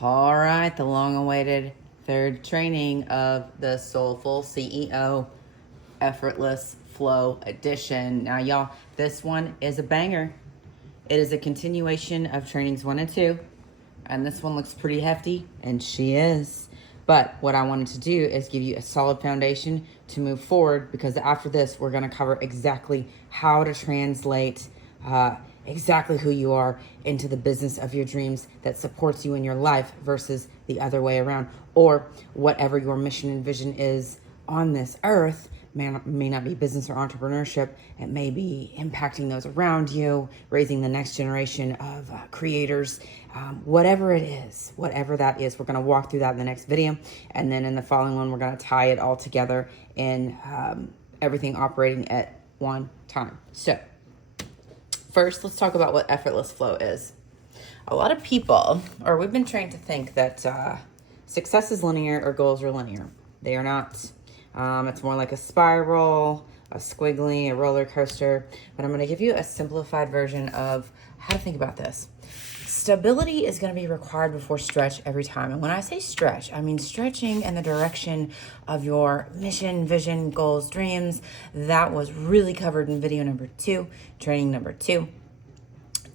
All right, the long-awaited third training of the Soulful CEO Effortless Flow Edition. Now, y'all, this one is a banger. It is a continuation of trainings 1 and 2, and this one looks pretty hefty, and she is. But what I wanted to do is give you a solid foundation to move forward, because after this, we're going to cover exactly how to translate exactly who you are into the business of your dreams that supports you in your life versus the other way around, or whatever your mission and vision is on this earth. May not be business or entrepreneurship. It may be impacting those around you, raising the next generation of creators, whatever it is, whatever that is. We're going to walk through that in the next video. And then in the following one, we're going to tie it all together in everything operating at one time. So first, let's talk about what effortless flow is. A lot of people, or we've been trained to think that success is linear or goals are linear. They are not. It's more like a spiral, a squiggly, a roller coaster. But I'm going to give you a simplified version of how to think about this. Stability is going to be required before stretch every time. And when I say stretch, I mean stretching in the direction of your mission, vision, goals, dreams. That was really covered in video number 2, training number 2.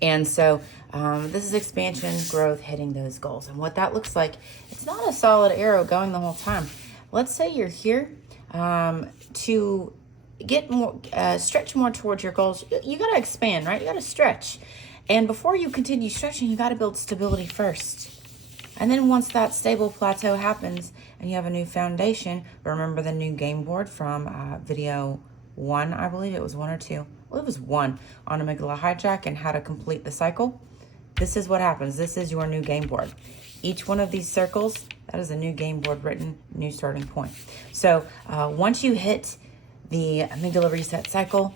And so this is expansion, growth, hitting those goals. And what that looks like, it's not a solid arrow going the whole time. Let's say you're here to get more, stretch more towards your goals. You got to expand, right? You got to stretch. And before you continue stretching, you got to build stability first. And then once that stable plateau happens and you have a new foundation, remember the new game board from video 1, I believe it was 1 or 2. Well, it was 1 on Amygdala hijack and how to complete the cycle. This is what happens. This is your new game board. Each one of these circles, that is a new game board written, new starting point. So once you hit the amygdala reset cycle,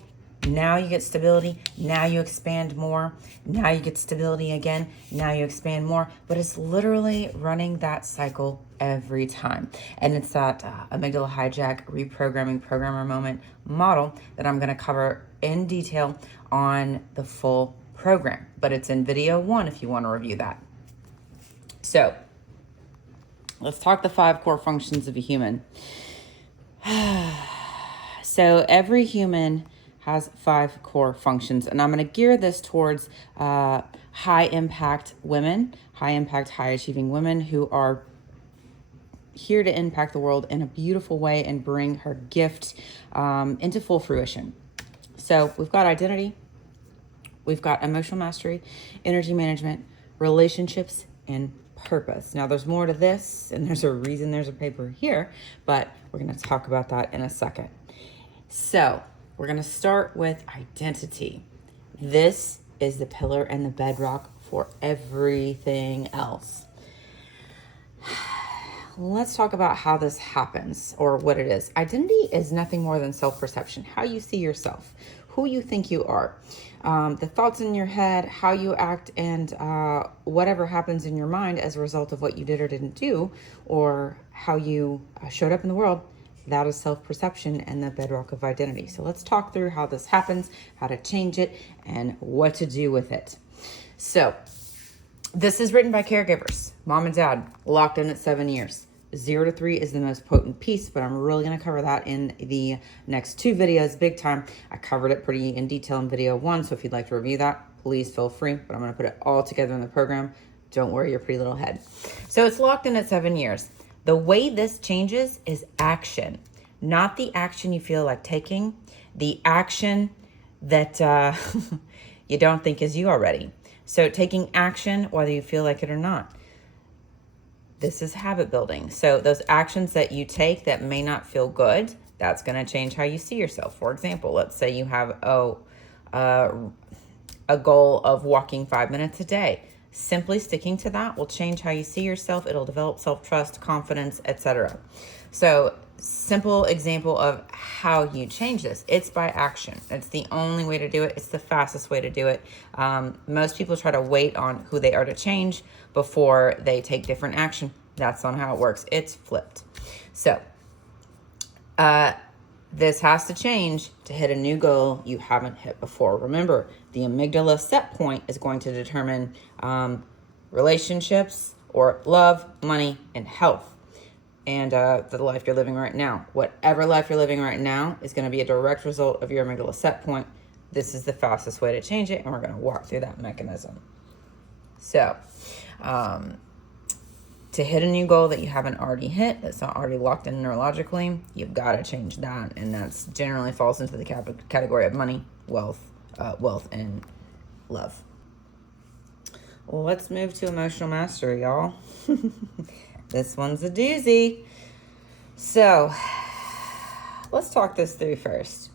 now you get stability, now you expand more, now you get stability again, now you expand more, but it's literally running that cycle every time. And it's that amygdala hijack reprogramming programmer moment model that I'm going to cover in detail on the full program, but it's in video 1 if you want to review that. So let's talk the 5 core functions of a human. So every human has 5 core functions, and I'm going to gear this towards high impact women, high impact, high achieving women who are here to impact the world in a beautiful way and bring her gift into full fruition. So we've got identity, we've got emotional mastery, energy management, relationships, and purpose. Now there's more to this, and there's a reason there's a paper here, but we're going to talk about that in a second. So we're going to start with identity. This is the pillar and the bedrock for everything else. Let's talk about how this happens, or what it is. Identity is nothing more than self-perception, how you see yourself, who you think you are, the thoughts in your head, how you act, and whatever happens in your mind as a result of what you did or didn't do, or how you showed up in the world. That is self-perception and the bedrock of identity. So let's talk through how this happens, how to change it, and what to do with it. So this is written by caregivers, mom and dad, locked in at 7 years. 0 to 3 is the most potent piece, but I'm really going to cover that in the next 2 videos, big time. I covered it pretty in detail in video 1, so if you'd like to review that, please feel free, but I'm going to put it all together in the program. Don't worry your pretty little head. So it's locked in at 7 years. The way this changes is action, not the action you feel like taking, the action that you don't think is you already. So taking action, whether you feel like it or not. This is habit building. So those actions that you take that may not feel good, that's going to change how you see yourself. For example, let's say you have a goal of walking 5 minutes a day. Simply sticking to that will change how you see yourself. It'll develop self-trust, confidence, etc. So simple example of how you change this. It's by action. It's the only way to do it. It's the fastest way to do it. Most people try to wait on who they are to change before they take different action. That's not how it works. It's flipped. So this has to change to hit a new goal you haven't hit before. Remember, the amygdala set point is going to determine relationships, or love, money, and health. And the life you're living right now. Whatever life you're living right now is going to be a direct result of your amygdala set point. This is the fastest way to change it, and we're going to walk through that mechanism. So, to hit a new goal that you haven't already hit, that's not already locked in neurologically, you've got to change that, and that's generally falls into the category of money, wealth, and love. Well, let's move to emotional mastery, y'all. This one's a doozy. So, let's talk this through first.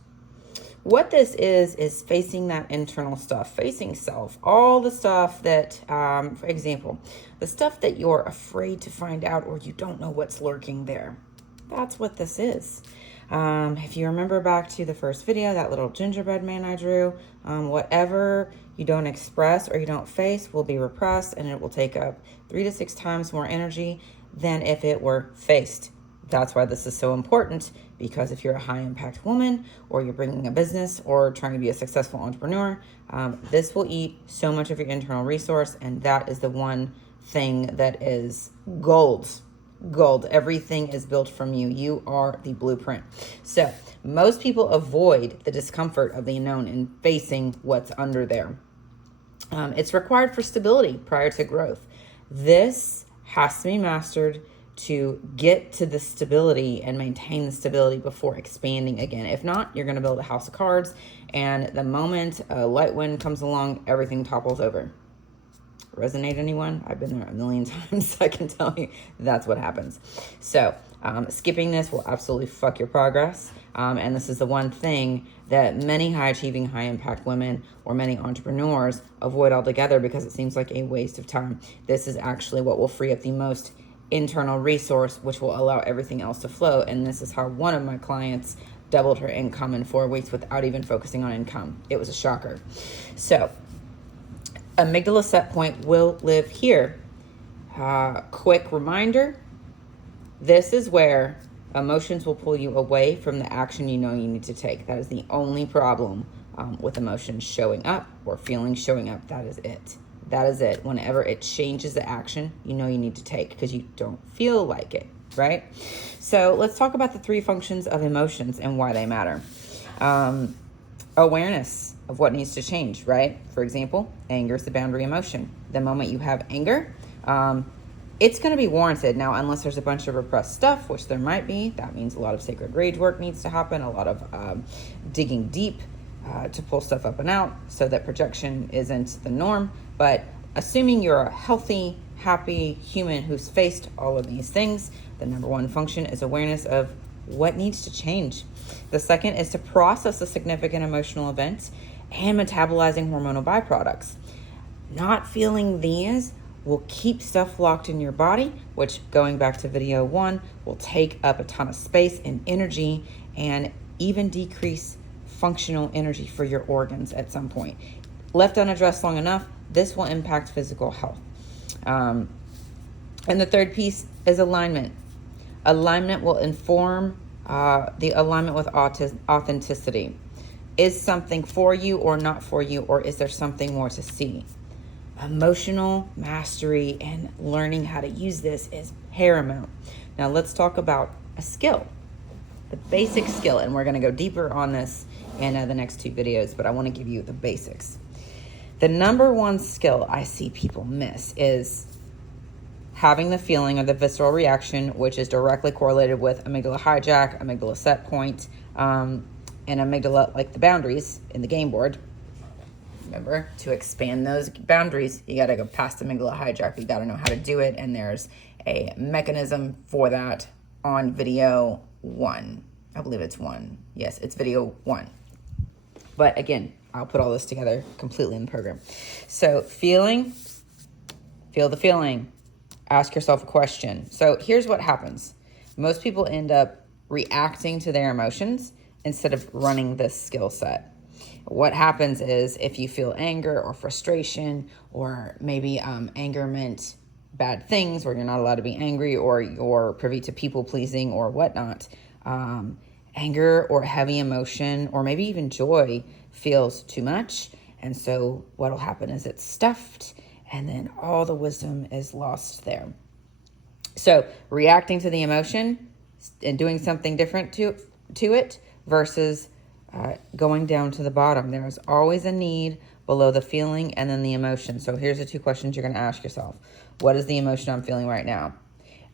What this is facing that internal stuff, facing self, all the stuff that, for example, the stuff that you're afraid to find out or you don't know what's lurking there. That's what this is. If you remember back to the first video, that little gingerbread man I drew, whatever you don't express or you don't face will be repressed, and it will take up 3 to 6 times more energy than if it were faced. That's why this is so important, because if you're a high impact woman or you're bringing a business or trying to be a successful entrepreneur, this will eat so much of your internal resource, and that is the one thing that is gold. Gold. Everything is built from you. You are the blueprint. So most people avoid the discomfort of the unknown and facing what's under there. It's required for stability prior to growth. This has to be mastered to get to the stability and maintain the stability before expanding again. If not, you're going to build a house of cards, and the moment a light wind comes along, everything topples over. Resonate, anyone? I've been there a million times. I can tell you that's what happens. So skipping this will absolutely fuck your progress. And this is the one thing that many high achieving, high impact women or many entrepreneurs avoid altogether because it seems like a waste of time. This is actually what will free up the most internal resource, which will allow everything else to flow. And this is how one of my clients doubled her income in 4 weeks without even focusing on income. It was a shocker. So amygdala set point will live here. Quick reminder, this is where emotions will pull you away from the action you know you need to take. That is the only problem with emotions showing up or feelings showing up. That is it. That is it. Whenever it changes the action you know you need to take because you don't feel like it, right? So let's talk about the 3 functions of emotions and why they matter. Awareness of what needs to change, right? For example, anger is the boundary emotion. The moment you have anger, it's going to be warranted. Now, unless there's a bunch of repressed stuff, which there might be, that means a lot of sacred rage work needs to happen, a lot of digging deep to pull stuff up and out so that projection isn't the norm. But assuming you're a healthy, happy human who's faced all of these things, the number 1 function is awareness of what needs to change. The second is to process a significant emotional event and metabolizing hormonal byproducts. Not feeling these will keep stuff locked in your body, which, going back to video 1, will take up a ton of space and energy and even decrease functional energy for your organs at some point. Left unaddressed long enough, this will impact physical health. And the third piece is alignment. Alignment will inform the alignment with authenticity. Is something for you or not for you, or is there something more to see? Emotional mastery and learning how to use this is paramount. Now let's talk about a skill, the basic skill, and we're going to go deeper on this in the next 2 videos, but I want to give you the basics. The number 1 skill I see people miss is having the feeling of the visceral reaction, which is directly correlated with amygdala hijack, amygdala set point, and amygdala, like the boundaries in the game board. Remember, to expand those boundaries, you got to go past amygdala hijack. You got to know how to do it, and there's a mechanism for that on video 1. I believe it's 1. Yes, it's video 1. But again, I'll put all this together completely in the program. So feel the feeling. Ask yourself a question. So here's what happens. Most people end up reacting to their emotions instead of running this skill set. What happens is if you feel anger or frustration, or maybe anger meant bad things, or you're not allowed to be angry, or you're privy to people pleasing or whatnot, anger or heavy emotion, or maybe even joy feels too much. And so what'll happen is it's stuffed and then all the wisdom is lost there. So reacting to the emotion and doing something different to it versus going down to the bottom. There is always a need below the feeling and then the emotion. So here's the two questions you're going to ask yourself. What is the emotion I'm feeling right now?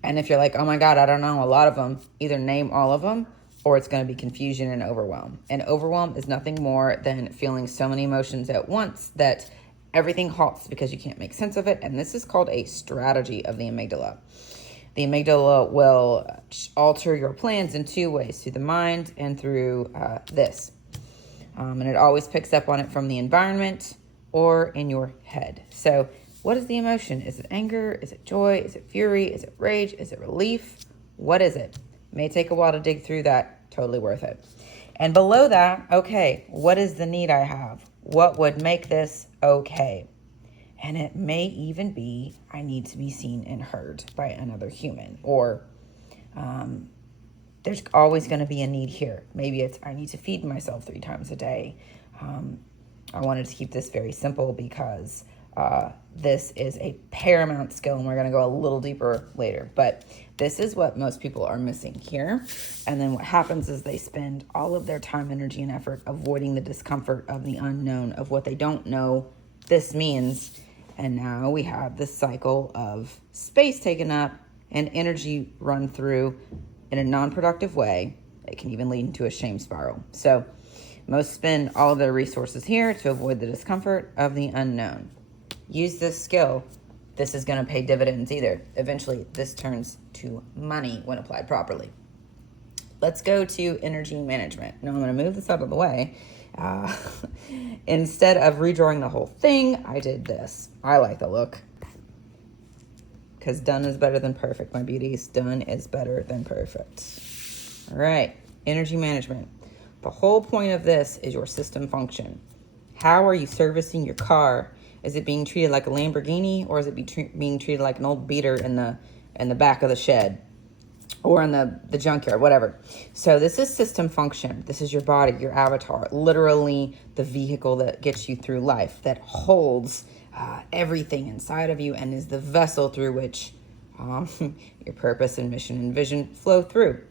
And if you're like, oh my God, I don't know a lot of them, either name all of them or it's going to be confusion and overwhelm. And overwhelm is nothing more than feeling so many emotions at once that everything halts because you can't make sense of it. And this is called a strategy of the amygdala. The amygdala will alter your plans in two ways, through the mind and through this. And it always picks up on it from the environment or in your head. So what is the emotion? Is it anger? Is it joy? Is it fury? Is it rage? Is it relief? What is it? May take a while to dig through that. Totally worth it. And below that, okay, what is the need I have? What would make this okay? And it may even be, I need to be seen and heard by another human. Or there's always going to be a need here. Maybe it's, I need to feed myself 3 times a day. I wanted to keep this very simple because this is a paramount skill, and we're going to go a little deeper later. But this is what most people are missing here. And then what happens is they spend all of their time, energy, and effort avoiding the discomfort of the unknown, of what they don't know this means. And now we have this cycle of space taken up and energy run through in a non-productive way. It can even lead into a shame spiral. So most spend all of their resources here to avoid the discomfort of the unknown. Use this skill. This is going to pay dividends either. Eventually, this turns to money when applied properly. Let's go to energy management. Now I'm going to move this out of the way. Instead of redrawing the whole thing, I did this. I like the look because done is better than perfect, my beauties. Done is better than perfect. All right, energy management. The whole point of this is your system function. How are you servicing your car? Is it being treated like a Lamborghini, or is it being treated like an old beater in the back of the shed? Or in the junkyard, whatever. So this is system function. This is your body, your avatar, literally the vehicle that gets you through life, that holds everything inside of you and is the vessel through which your purpose and mission and vision flow through.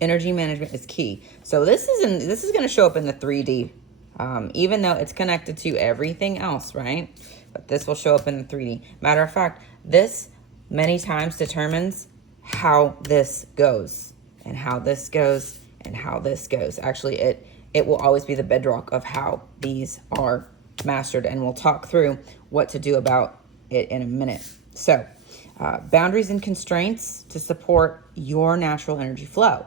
Energy management is key. So this is going to show up in the 3D, even though it's connected to everything else, right? But this will show up in the 3D. Matter of fact, this many times determines how this goes and how this goes and how this goes. Actually, it will always be the bedrock of how these are mastered, and we'll talk through what to do about it in a minute. So boundaries and constraints to support your natural energy flow.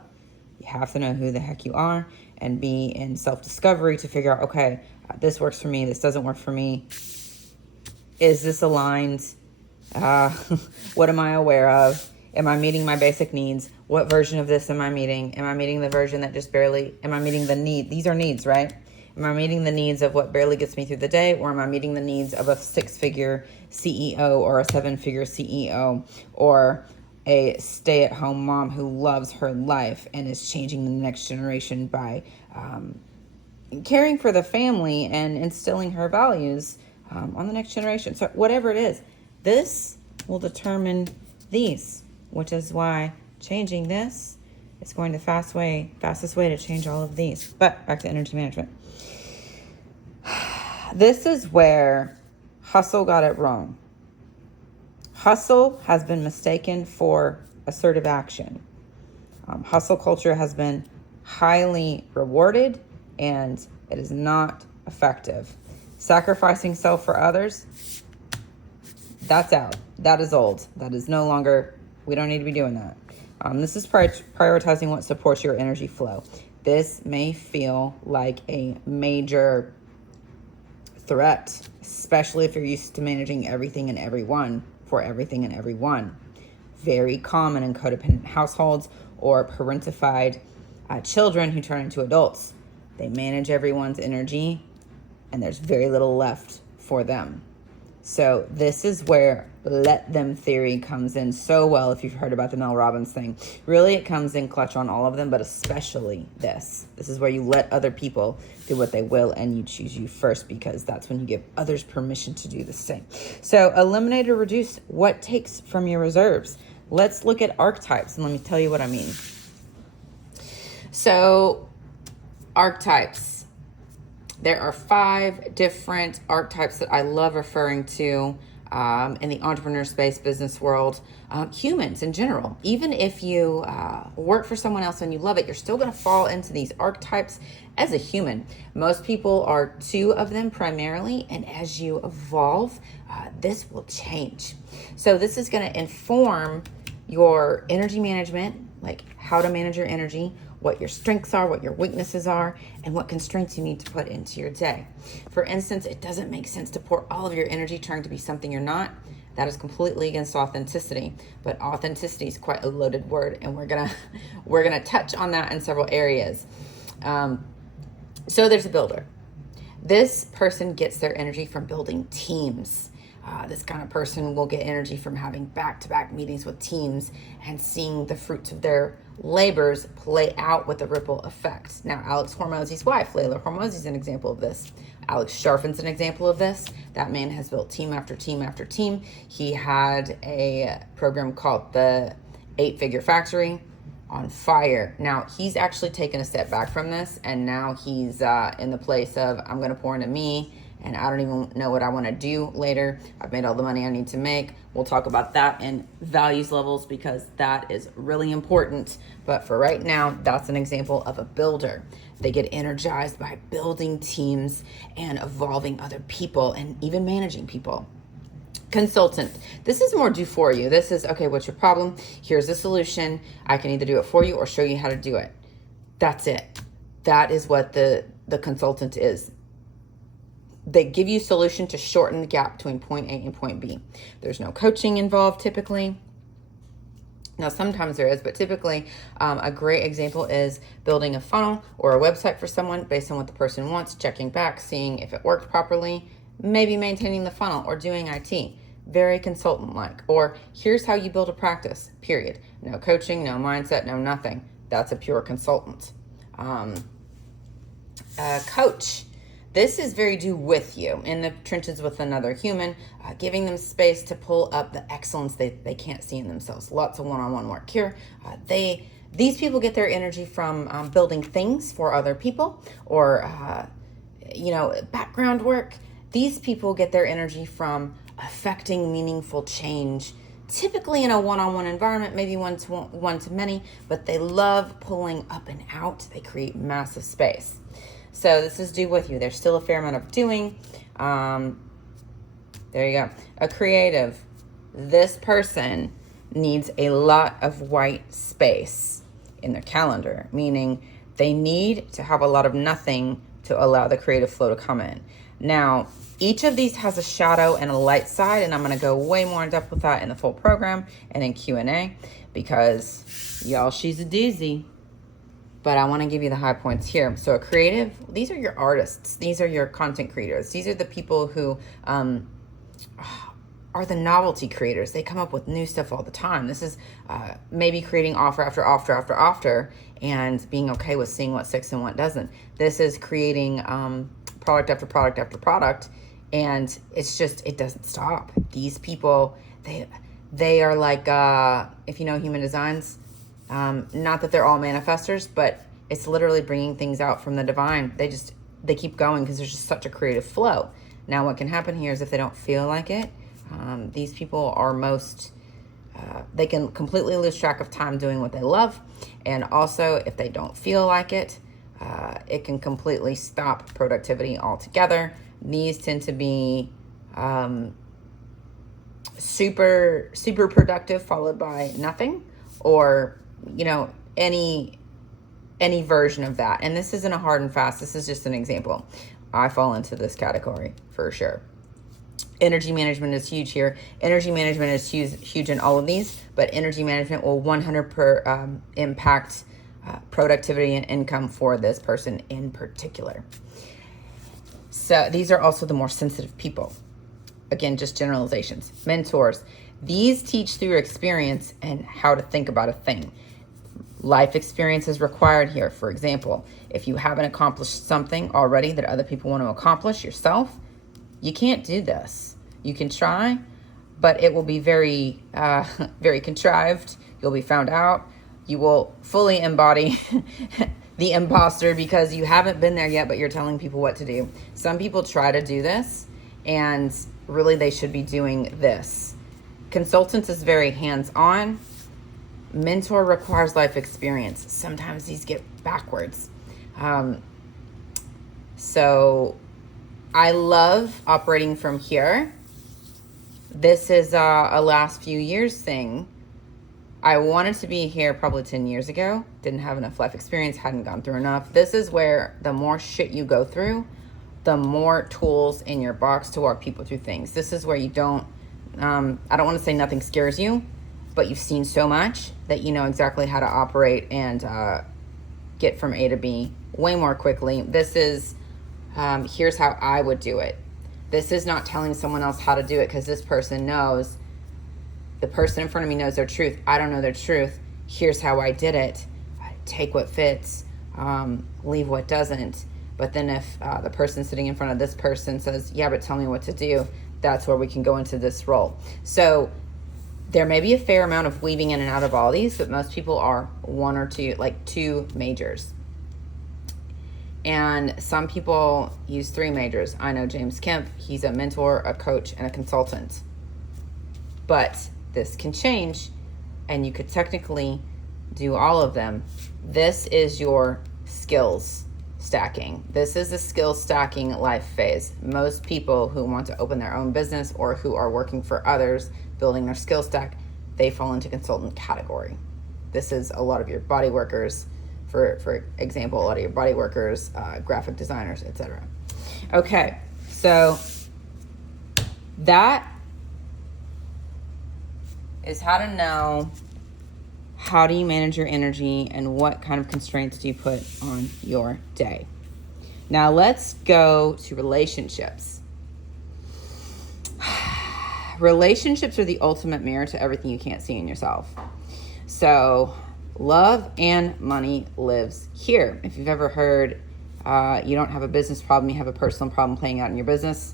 You have to know who the heck you are and be in self-discovery to figure out, okay, this works for me, this doesn't work for me. Is this aligned? What am I aware of? Am I meeting my basic needs? What version of this am I meeting? Am I meeting the version that just barely, am I meeting the need? These are needs, right? Am I meeting the needs of what barely gets me through the day? Or am I meeting the needs of a 6-figure CEO or a 7-figure CEO or a stay-at-home mom who loves her life and is changing the next generation by caring for the family and instilling her values on the next generation? So whatever it is, this will determine these, which is why changing this is going the fastest way to change all of these. But back to energy management. This is where hustle got it wrong. Hustle has been mistaken for assertive action. Hustle culture has been highly rewarded, and it is not effective. Sacrificing self for others, that's out. That is old. That is no longer, we don't need to be doing that. This is prioritizing what supports your energy flow. This may feel like a major threat, especially if you're used to managing everything and everyone for everything and everyone. Very common in codependent households or parentified children who turn into adults. They manage everyone's energy and there's very little left for them. So this is where let them theory comes in so well. If you've heard about the Mel Robbins thing, really it comes in clutch on all of them, but especially this. This is where you let other people do what they will and you choose you first, because that's when you give others permission to do the same. So eliminate or reduce what takes from your reserves. Let's look at archetypes and let me tell you what I mean. So archetypes. There are 5 different archetypes that I love referring to in the entrepreneur space, business world, humans in general. Even if you work for someone else and you love it, you're still going to fall into these archetypes as a human. Most people are 2 of them primarily, and as you evolve, this will change. So this is going to inform your energy management, like how to manage your energy, what your strengths are, what your weaknesses are, and what constraints you need to put into your day. For instance, it doesn't make sense to pour all of your energy trying to be something you're not. That is completely against authenticity, but authenticity is quite a loaded word, and we're gonna touch on that in several areas. So there's a builder. This person gets their energy from building teams. This kind of person will get energy from having back-to-back meetings with teams and seeing the fruits of their labors play out with a ripple effect. Now, Alex Hormozy's wife, Layla Hormozy, is an example of this. Alex Sharfin's an example of this. That man has built team after team after team. He had a program called the 8-Figure Factory on fire. Now, he's actually taken a step back from this, and now he's in the place of, I'm going to pour into me, and I don't even know what I want to do later. I've made all the money I need to make. We'll talk about that in values levels because that is really important. But for right now, that's an example of a builder. They get energized by building teams and evolving other people and even managing people. Consultant. This is more do for you. This is, okay, what's your problem? Here's the solution. I can either do it for you or show you how to do it. That's it. That is what the consultant is. They give you a solution to shorten the gap between point A and point B. There's no coaching involved typically. Now, sometimes there is, but typically a great example is building a funnel or a website for someone based on what the person wants, checking back, seeing if it worked properly, maybe maintaining the funnel or doing IT. Very consultant-like. Or here's how you build a practice, period. No coaching, no mindset, no nothing. That's a pure consultant. Coach. This is very do with you, in the trenches with another human, giving them space to pull up the excellence they can't see in themselves. Lots of one-on-one work here. These people get their energy from building things for other people or, background work. These people get their energy from affecting meaningful change, typically in a one-on-one environment, maybe one to many, but they love pulling up and out. They create massive space. So this is do with you. There's still a fair amount of doing. There you go. A creative. This person needs a lot of white space in their calendar, meaning they need to have a lot of nothing to allow the creative flow to come in. Now, each of these has a shadow and a light side, and I'm going to go way more in depth with that in the full program and in Q&A because, y'all, she's a doozy. But I want to give you the high points here. So a creative, these are your artists. These are your content creators. These are the people who are the novelty creators. They come up with new stuff all the time. This is maybe creating offer after offer after offer and being okay with seeing what sticks and what doesn't. This is creating product after product after product. And it's just, it doesn't stop. These people, they are like, if you know Human Designs, not that they're all manifestors, but it's literally bringing things out from the divine. They keep going because there's just such a creative flow. Now, what can happen here is if they don't feel like it, these people are they can completely lose track of time doing what they love. And also, if they don't feel like it, it can completely stop productivity altogether. These tend to be super, super productive followed by nothing or any version of that. And this isn't a hard and fast. This is just an example. I fall into this category for sure. Energy management is huge here. Energy management is huge in all of these, but energy management will 100% impact productivity and income for this person in particular. So these are also the more sensitive people. again, just generalizations. Mentors, these teach through experience and how to think about a thing. Life experience is required here. For example, if you haven't accomplished something already that other people want to accomplish yourself, you can't do this. You can try, but it will be very, very contrived. You'll be found out. You will fully embody the imposter because you haven't been there yet, but you're telling people what to do. Some people try to do this, and really they should be doing this. Consultants is very hands-on. Mentor requires life experience. Sometimes these get backwards. So I love operating from here. This is a last few years thing. I wanted to be here probably 10 years ago. Didn't have enough life experience, hadn't gone through enough. This is where the more shit you go through, the more tools in your box to walk people through things. This is where you don't, I don't want to say nothing scares you, but you've seen so much that you know exactly how to operate and get from A to B way more quickly. This is, here's how I would do it. This is not telling someone else how to do it because this person knows, the person in front of me knows their truth. I don't know their truth. Here's how I did it. Take what fits, leave what doesn't. But then if the person sitting in front of this person says, yeah, but tell me what to do, that's where we can go into this role. So there may be a fair amount of weaving in and out of all these, but most people are one or two, like two majors. And some people use three majors. I know James Kemp, he's a mentor, a coach, and a consultant. But this can change, and you could technically do all of them. This is your skills stacking. This is a skill stacking life phase. Most people who want to open their own business or who are working for others, building their skill stack, they fall into consultant category. This is a lot of your body workers, for example, a lot of your body workers, graphic designers, etc. Okay, so that is how to know how do you manage your energy and what kind of constraints do you put on your day. Now let's go to relationships. Relationships are the ultimate mirror to everything you can't see in yourself. So love and money lives here. If you've ever heard you don't have a business problem, you have a personal problem playing out in your business,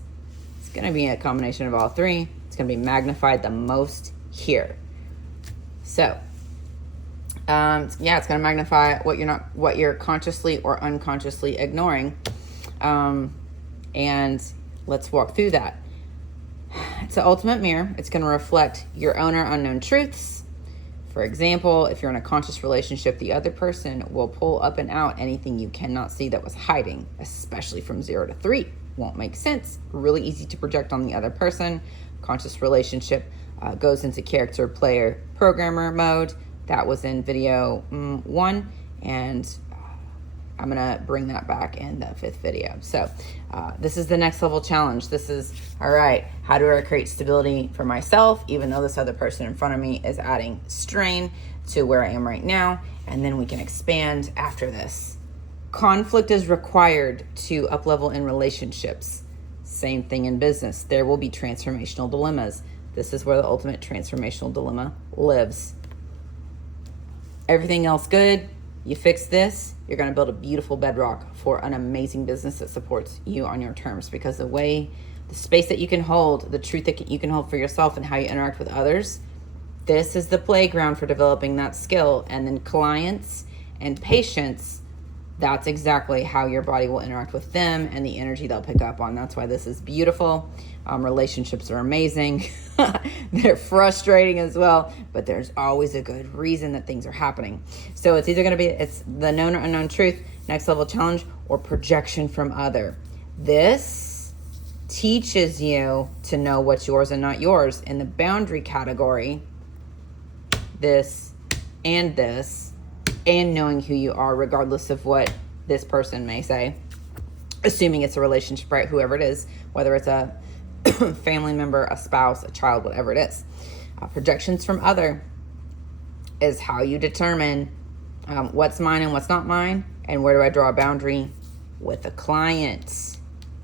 it's going to be a combination of all three. It's going to be magnified the most here. So it's going to magnify what you're consciously or unconsciously ignoring. And let's walk through that. It's an ultimate mirror. It's going to reflect your own or unknown truths. For example, if you're in a conscious relationship, the other person will pull up and out anything you cannot see that was hiding, especially from 0 to 3. Won't make sense. Really easy to project on the other person. Conscious relationship goes into character, player, programmer mode. That was in video 1, and I'm gonna bring that back in the 5th video. So this is the next level challenge. This is, all right, how do I create stability for myself, even though this other person in front of me is adding strain to where I am right now, and then we can expand after this. Conflict is required to up-level in relationships. Same thing in business. There will be transformational dilemmas. This is where the ultimate transformational dilemma lives. Everything else good, you fix this, you're going to build a beautiful bedrock for an amazing business that supports you on your terms, because the space that you can hold, the truth that you can hold for yourself and how you interact with others, this is the playground for developing that skill. And then clients and patients, that's exactly how your body will interact with them and the energy they'll pick up on. That's why this is beautiful. Relationships are amazing. They're frustrating as well, but there's always a good reason that things are happening. So it's either going to be, it's the known or unknown truth, next level challenge, or projection from other. This teaches you to know what's yours and not yours. In the boundary category, this, and knowing who you are regardless of what this person may say, assuming it's a relationship, right? Whoever it is, whether it's a family member, a spouse, a child, whatever it is. Projections from other is how you determine what's mine and what's not mine, and where do I draw a boundary with a client.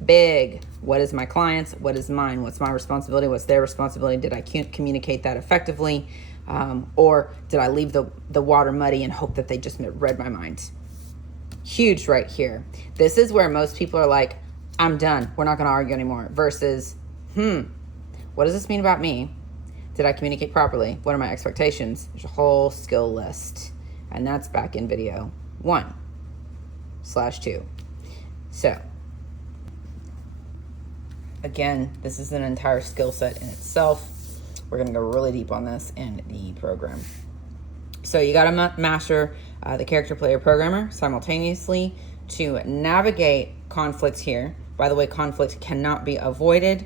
Big. What is my client's? What is mine? What's my responsibility? What's their responsibility? Did I communicate that effectively? Or did I leave the water muddy and hope that they just read my mind? Huge right here. This is where most people are like, I'm done. We're not going to argue anymore. Versus, what does this mean about me? Did I communicate properly? What are my expectations? There's a whole skill list. And that's back in video 1/2. So, again, this is an entire skill set in itself. We're going to go really deep on this in the program. So you got to master the character, player, programmer simultaneously to navigate conflict here. By the way, conflict cannot be avoided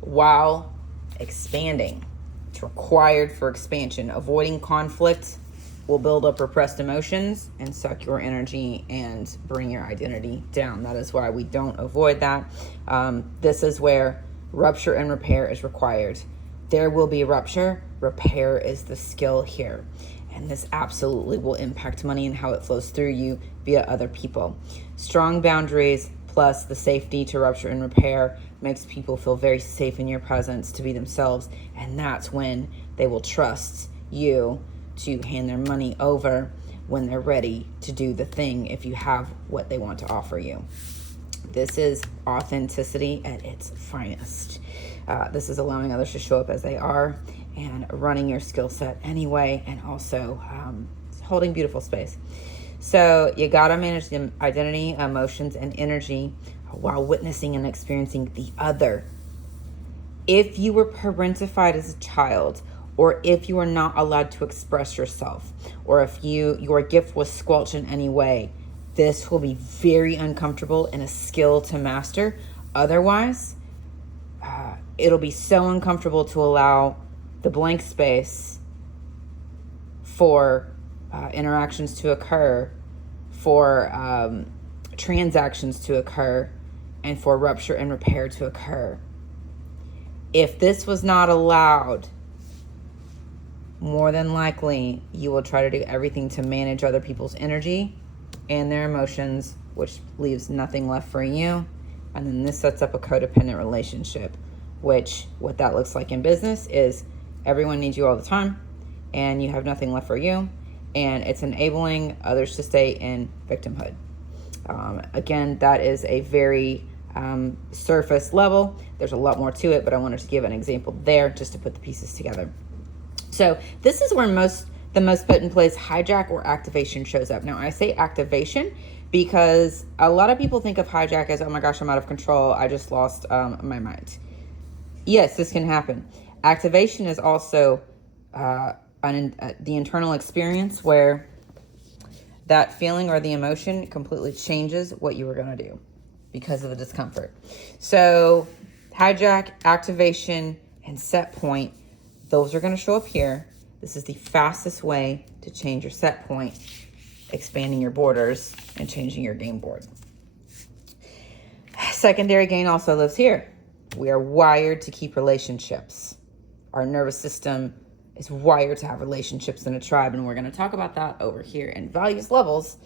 while expanding. It's required for expansion. Avoiding conflict will build up repressed emotions and suck your energy and bring your identity down. That is why we don't avoid that. This is where rupture and repair is required. There will be rupture. Repair is the skill here. And this absolutely will impact money and how it flows through you via other people. Strong boundaries plus the safety to rupture and repair makes people feel very safe in your presence to be themselves. And that's when they will trust you to hand their money over when they're ready to do the thing if you have what they want to offer you. This is authenticity at its finest. This is allowing others to show up as they are and running your skill set anyway, and also holding beautiful space. So you gotta manage the identity, emotions, and energy while witnessing and experiencing the other. If you were parentified as a child, or if you are not allowed to express yourself, or if your gift was squelched in any way, this will be very uncomfortable and a skill to master. Otherwise, it'll be so uncomfortable to allow the blank space for interactions to occur, for transactions to occur, and for rupture and repair to occur. If this was not allowed, more than likely you will try to do everything to manage other people's energy and their emotions, which leaves nothing left for you. And then this sets up a codependent relationship, which what that looks like in business is everyone needs you all the time and you have nothing left for you, and it's enabling others to stay in victimhood. Again, that is a very surface level. There's a lot more to it, but I wanted to give an example there just to put the pieces together. So this is where the most put in place hijack or activation shows up. Now, I say activation because a lot of people think of hijack as, oh my gosh, I'm out of control. I just lost my mind. Yes, this can happen. Activation is also the internal experience where that feeling or the emotion completely changes what you were going to do because of the discomfort. So hijack, activation, and set point, those are going to show up here. This is the fastest way to change your set point, expanding your borders, and changing your game board. Secondary gain also lives here. We are wired to keep relationships. Our nervous system is wired to have relationships in a tribe, and we're going to talk about that over here in values levels,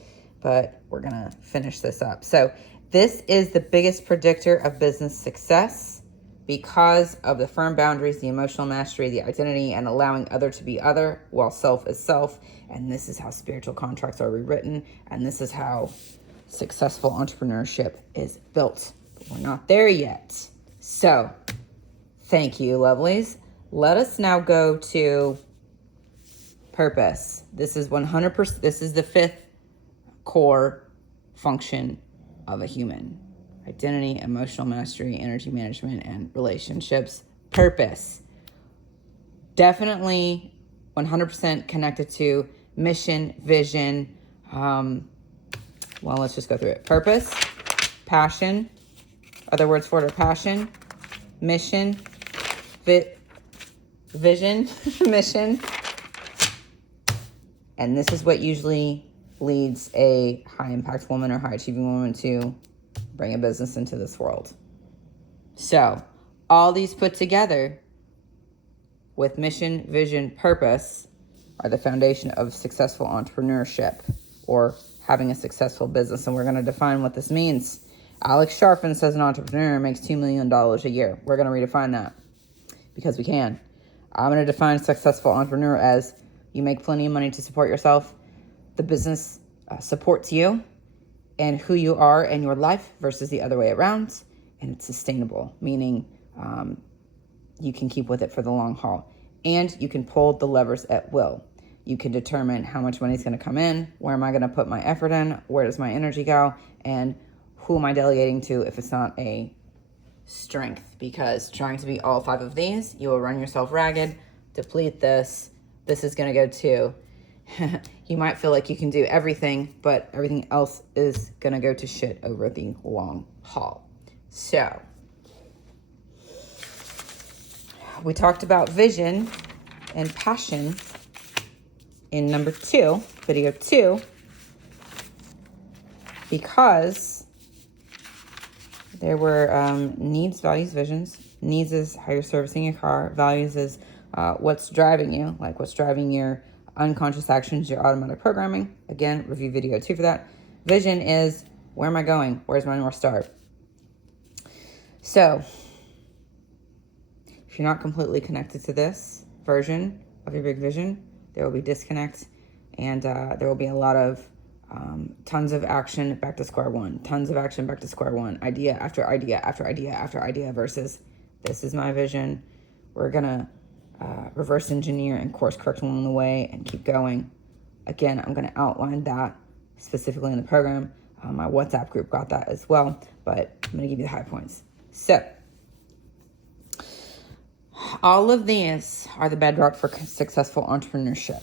but we're going to finish this up. So this is the biggest predictor of business success because of the firm boundaries, the emotional mastery, the identity, and allowing other to be other while self is self. And this is how spiritual contracts are rewritten, and this is how successful entrepreneurship is built. But we're not there yet. So thank you, lovelies. Let us now go to purpose. This is 100%. This is the fifth core function of a human: identity, emotional mastery, energy management, and relationships. Purpose. Definitely 100% connected to mission, vision. Well, let's just go through it. Purpose, passion. Other words for it are passion, mission, vision, mission. And this is what usually leads a high impact woman or high achieving woman to bring a business into this world. So all these put together with mission, vision, purpose are the foundation of successful entrepreneurship or having a successful business. And we're going to define what this means. Alex Sharfin says an entrepreneur makes $2 million a year. We're going to redefine that because we can. I'm going to define successful entrepreneur as you make plenty of money to support yourself. The business supports you and who you are in your life versus the other way around. And it's sustainable, meaning you can keep with it for the long haul. And you can pull the levers at will. You can determine how much money is going to come in, where am I going to put my effort in, where does my energy go, and who am I delegating to if it's not a strength. Because trying to be all 5 of these, you will run yourself ragged, deplete this. This is going to go too. You might feel like you can do everything, but everything else is going to go to shit over the long haul. So, we talked about vision and passion in number 2, video 2, because there were needs, values, visions. Needs is how you're servicing your car. Values is what's driving you, like what's driving your unconscious actions, your automatic programming. Again, review video 2 for that. Vision is where am I going? Where's my North Star? So, if you're not completely connected to this version of your big vision, there will be disconnect, and there will be a lot of tons of action back to square one, tons of action back to square one, idea after idea after idea after idea versus this is my vision. We're going to reverse engineer and course correct along the way and keep going. Again, I'm going to outline that specifically in the program. My WhatsApp group got that as well, but I'm going to give you the high points. So, all of these are the bedrock for successful entrepreneurship.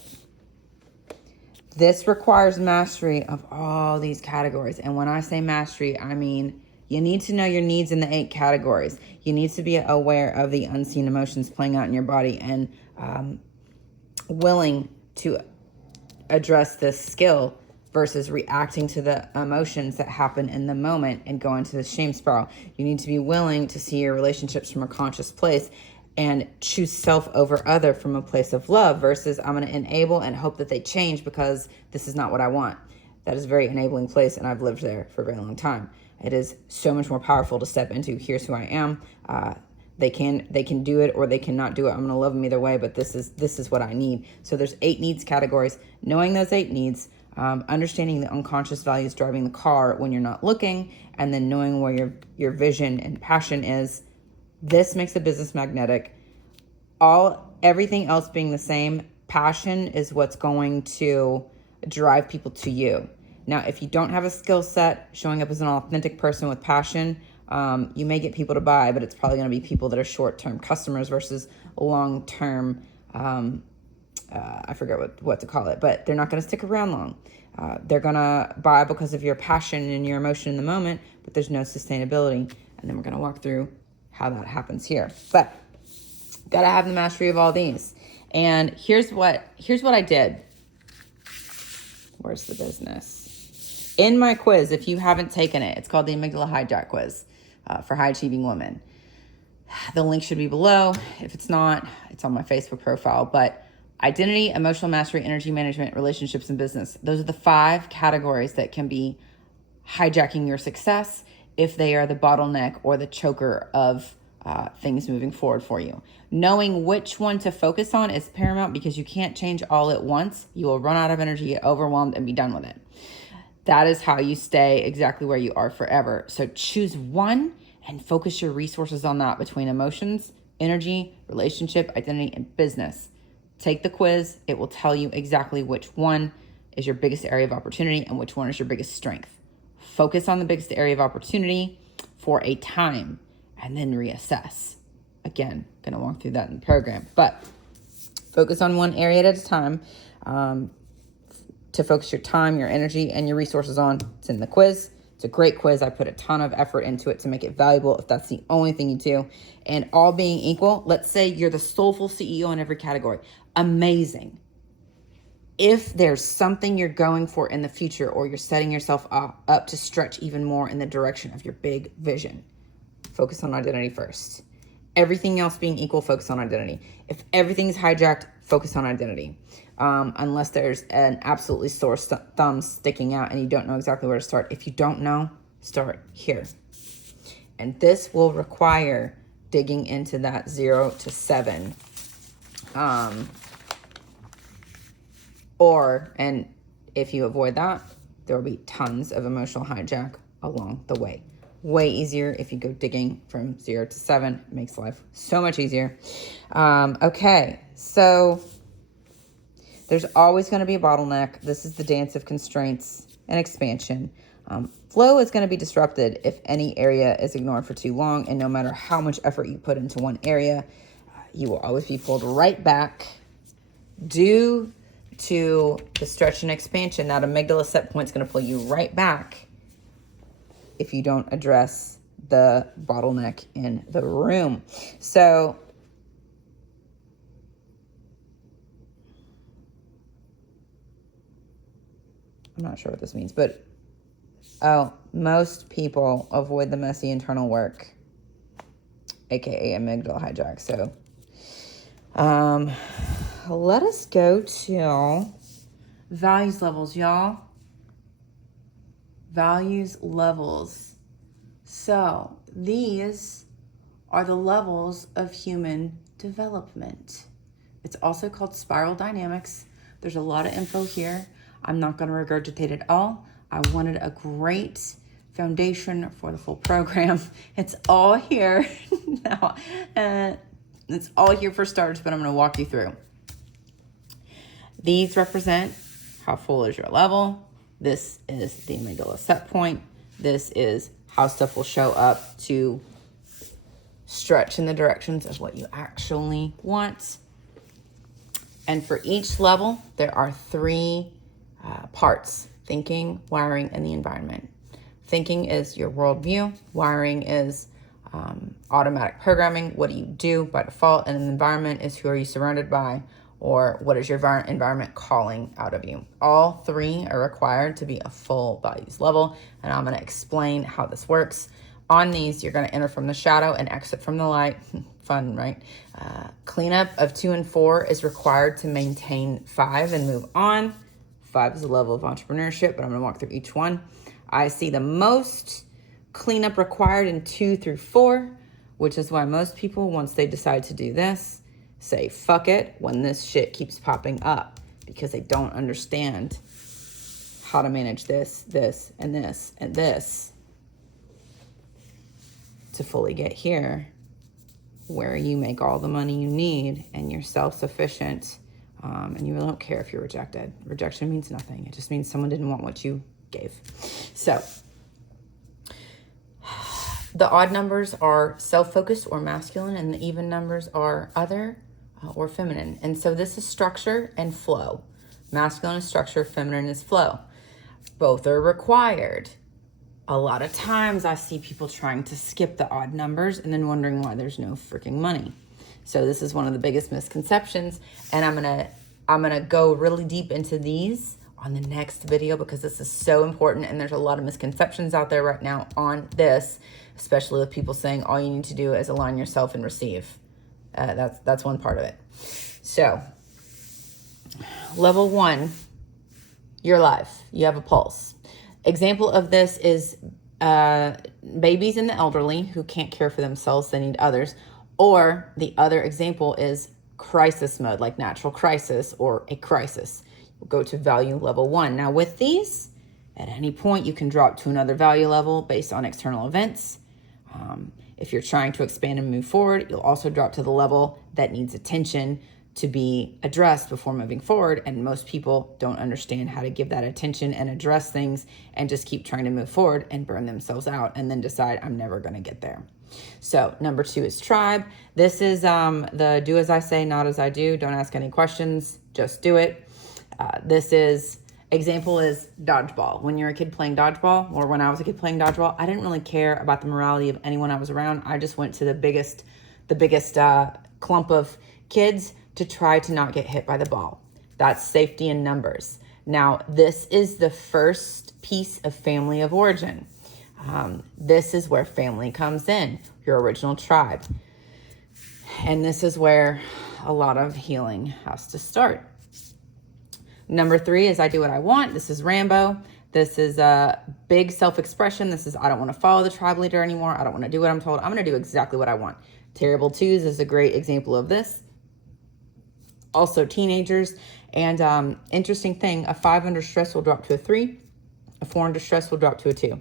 This requires mastery of all these categories. And when I say mastery, I mean you need to know your needs in the 8 categories. You need to be aware of the unseen emotions playing out in your body and willing to address this skill versus reacting to the emotions that happen in the moment and go into the shame spiral. You need to be willing to see your relationships from a conscious place and choose self over other from a place of love versus I'm going to enable and hope that they change because this is not what I want. That is a very enabling place, and I've lived there for a very long time. It is so much more powerful to step into here's who I am. They can do it or they cannot do it. I'm going to love them either way, but this is what I need. So there's 8 needs categories. Knowing those 8 needs, understanding the unconscious values driving the car when you're not looking, and then knowing where your vision and passion is. This makes the business magnetic. Everything else being the same, passion is what's going to drive people to you. Now, if you don't have a skill set, showing up as an authentic person with passion, you may get people to buy, but it's probably going to be people that are short-term customers versus long-term, I forget what to call it, but they're not going to stick around long. They're going to buy because of your passion and your emotion in the moment, but there's no sustainability. And then we're going to walk through how that happens here. But got to have the mastery of all these. And here's what I did. Where's the business? In my quiz, if you haven't taken it, it's called the Amygdala Hijack Quiz for high achieving women. The link should be below. If it's not, it's on my Facebook profile. But identity, emotional mastery, energy management, relationships, and business. Those are the 5 categories that can be hijacking your success if they are the bottleneck or the choker of things moving forward for you. Knowing which one to focus on is paramount because you can't change all at once. You will run out of energy, get overwhelmed, and be done with it. That is how you stay exactly where you are forever. So choose one and focus your resources on that between emotions, energy, relationship, identity, and business. Take the quiz. It will tell you exactly which one is your biggest area of opportunity and which one is your biggest strength. Focus on the biggest area of opportunity for a time and then reassess. Again, going to walk through that in the program, but focus on one area at a time to focus your time, your energy, and your resources on. It's in the quiz. It's a great quiz. I put a ton of effort into it to make it valuable if that's the only thing you do. And all being equal, let's say you're the soulful CEO in every category. Amazing. If there's something you're going for in the future or you're setting yourself up to stretch even more in the direction of your big vision, focus on identity first. Everything else being equal, focus on identity. If everything's hijacked, focus on identity. Unless there's an absolutely sore thumb sticking out and you don't know exactly where to start. If you don't know, start here. And this will require digging into that 0 to 7. And if you avoid that, there will be tons of emotional hijack along the way. Way easier if you go digging from 0 to 7. It makes life so much easier. Okay, so there's always going to be a bottleneck. This is the dance of constraints and expansion. Flow is going to be disrupted if any area is ignored for too long, and no matter how much effort you put into one area, you will always be pulled right back due to the stretch and expansion. That amygdala set point is going to pull you right back if you don't address the bottleneck in the room. So I'm not sure what this means, but most people avoid the messy internal work, aka amygdala hijack. So let us go to values levels, y'all. Values levels. So these are the levels of human development. It's also called spiral dynamics. There's a lot of info here. I'm not going to regurgitate it all. I wanted a great foundation for the full program. It's all here now. It's all here for starters, but I'm going to walk you through. These represent how full is your level. This is the amygdala set point. This is how stuff will show up to stretch in the directions of what you actually want. And for each level, there are 3 parts: thinking, wiring, and the environment. Thinking is your worldview. Wiring is automatic programming. What do you do by default? And the environment is who are you surrounded by, or what is your environment calling out of you. All 3 are required to be a full values level, and I'm going to explain how this works. On these, you're going to enter from the shadow and exit from the light. Fun, right? Cleanup of 2 and 4 is required to maintain 5 and move on. 5 is a level of entrepreneurship, but I'm going to walk through each one. I see the most cleanup required in 2 through 4, which is why most people, once they decide to do this, say fuck it when this shit keeps popping up, because they don't understand how to manage this, and this, and this to fully get here, where you make all the money you need and you're self-sufficient. And you really don't care if you're rejected. Rejection means nothing. It just means someone didn't want what you gave. So the odd numbers are self-focused or masculine, and the even numbers are other or feminine. And so this is structure and flow. Masculine is structure, feminine is flow. Both are required. A lot of times I see people trying to skip the odd numbers and then wondering why there's no freaking money. So this is one of the biggest misconceptions, and I'm gonna go really deep into these on the next video, because this is so important, and there's a lot of misconceptions out there right now on this, especially with people saying all you need to do is align yourself and receive. That's one part of it. So level 1, your life. You have a pulse. Example of this is babies and the elderly who can't care for themselves, they need others. Or the other example is crisis mode, like natural crisis or a crisis. We'll go to value level 1. Now with these, at any point you can drop to another value level based on external events. If you're trying to expand and move forward, you'll also drop to the level that needs attention to be addressed before moving forward. And most people don't understand how to give that attention and address things, and just keep trying to move forward and burn themselves out and then decide I'm never going to get there. So number 2 is tribe. This is the do as I say, not as I do. Don't ask any questions, just do it. This is, example is dodgeball. When you're a kid playing dodgeball, or when I was a kid playing dodgeball, I didn't really care about the morality of anyone I was around. I just went to the biggest clump of kids to try to not get hit by the ball. That's safety in numbers. Now, this is the first piece of family of origin. This is where family comes in, your original tribe. And this is where a lot of healing has to start. Number 3 is I do what I want. This is Rambo. This is a big self-expression. This is, I don't want to follow the tribe leader anymore. I don't want to do what I'm told. I'm going to do exactly what I want. Terrible twos is a great example of this. Also teenagers. And interesting thing, a 5 under stress will drop to a 3. A 4 under stress will drop to a 2.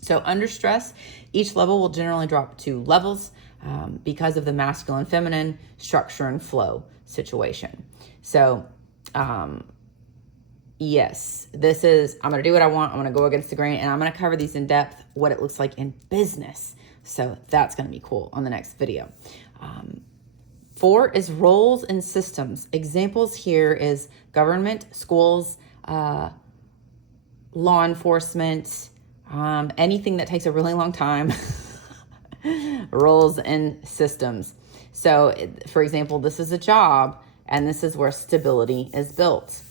So under stress, each level will generally drop 2 levels because of the masculine, feminine structure and flow situation. So yes, this is, I'm going to do what I want. I'm going to go against the grain, and I'm going to cover these in depth, what it looks like in business. So that's going to be cool on the next video. 4 is roles and systems. Examples here is government, schools, law enforcement, anything that takes a really long time, roles and systems. So for example, this is a job, and this is where stability is built.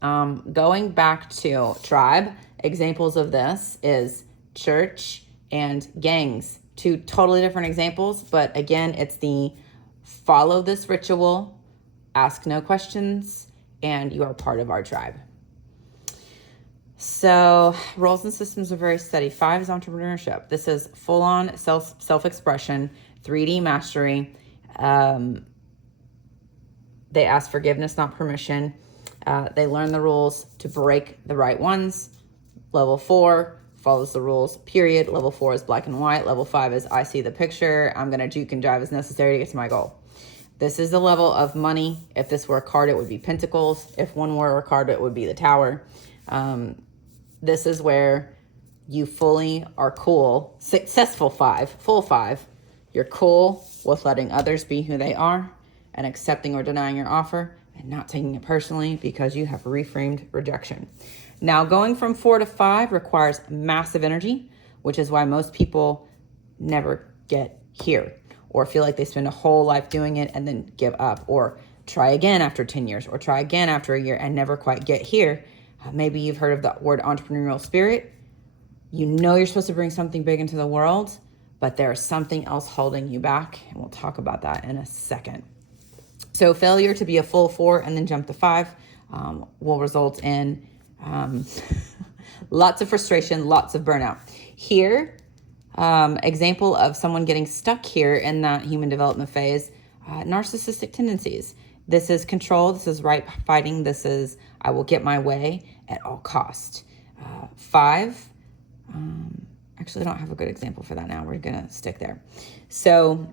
Going back to tribe, examples of this is church and gangs. 2 totally different examples, but again, it's the follow this ritual, ask no questions, and you are part of our tribe. So roles and systems are very steady. 5 is entrepreneurship. This is full-on self-expression, 3D mastery. They ask forgiveness, not permission. They learn the rules to break the right ones. Level 4 follows the rules, period. Level 4 is black and white. Level 5 is I see the picture. I'm going to juke and jive as necessary to get to my goal. This is the level of money. If this were a card, it would be Pentacles. If one were a card, it would be the Tower. This is where you fully are cool. Successful 5, full 5. You're cool with letting others be who they are and accepting or denying your offer and not taking it personally because you have reframed rejection. Now, going from 4 to 5 requires massive energy, which is why most people never get here or feel like they spend a whole life doing it and then give up, or try again after 10 years or try again after a year and never quite get here. Maybe you've heard of the word entrepreneurial spirit. You know you're supposed to bring something big into the world, but there's something else holding you back, and we'll talk about that in a second. So failure to be a full 4 and then jump to 5 will result in lots of frustration, lots of burnout. Here, example of someone getting stuck here in that human development phase, narcissistic tendencies. This is control. This is right fighting. This is I will get my way at all cost. 5, actually, I don't have a good example for that now. We're going to stick there. So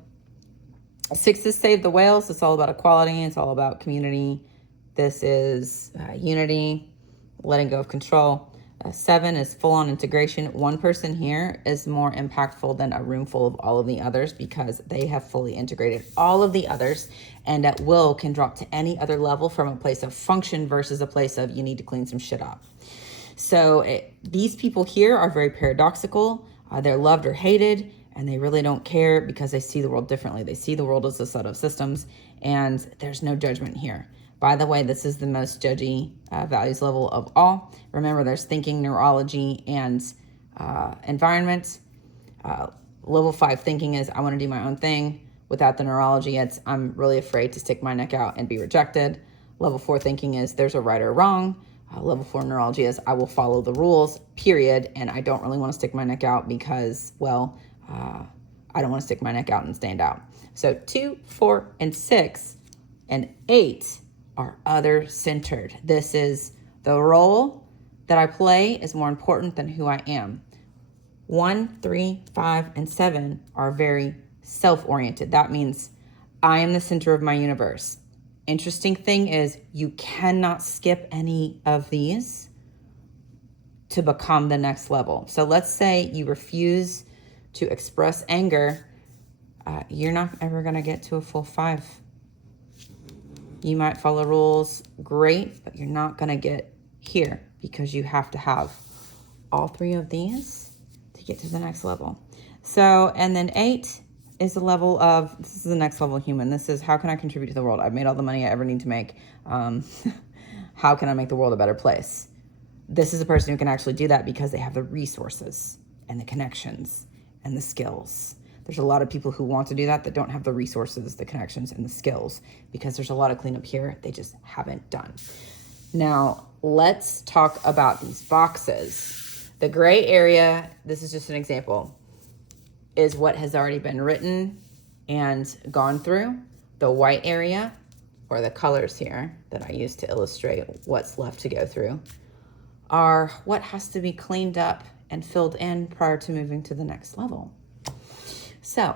6 is save the whales. It's all about equality. It's all about community. This is unity, letting go of control. 7 is full-on integration. One person here is more impactful than a room full of all of the others because they have fully integrated all of the others and at will can drop to any other level from a place of function versus a place of you need to clean some shit up. So these people here are very paradoxical. They're loved or hated, and they really don't care because they see the world differently. They see the world as a set of systems, and there's no judgment here. By the way, this is the most judgy values level of all. Remember, there's thinking, neurology, and environment. Level 5 thinking is I want to do my own thing. Without the neurology, it's I'm really afraid to stick my neck out and be rejected. Level 4 thinking is there's a right or wrong. Level 4 neurology is I will follow the rules, period, and I don't really want to stick my neck out because, well, I don't want to stick my neck out and stand out. So 2, 4, and 6, and 8 are other-centered. This is the role that I play is more important than who I am. 1, 3, 5, and 7 are very self-oriented. That means I am the center of my universe. Interesting thing is you cannot skip any of these to become the next level. So let's say you refuse to express anger. You're not ever going to get to a full 5. You might follow rules, great, but you're not going to get here because you have to have all 3 of these to get to the next level. So, and then 8 is the level of, this is the next level human. This is how can I contribute to the world? I've made all the money I ever need to make. How can I make the world a better place? This is a person who can actually do that because they have the resources and the connections and the skills. There's a lot of people who want to do that don't have the resources, the connections, and the skills because there's a lot of cleanup here they just haven't done. Now, let's talk about these boxes. The gray area, this is just an example, is what has already been written and gone through. The white area, or the colors here that I use to illustrate what's left to go through, are what has to be cleaned up and filled in prior to moving to the next level. So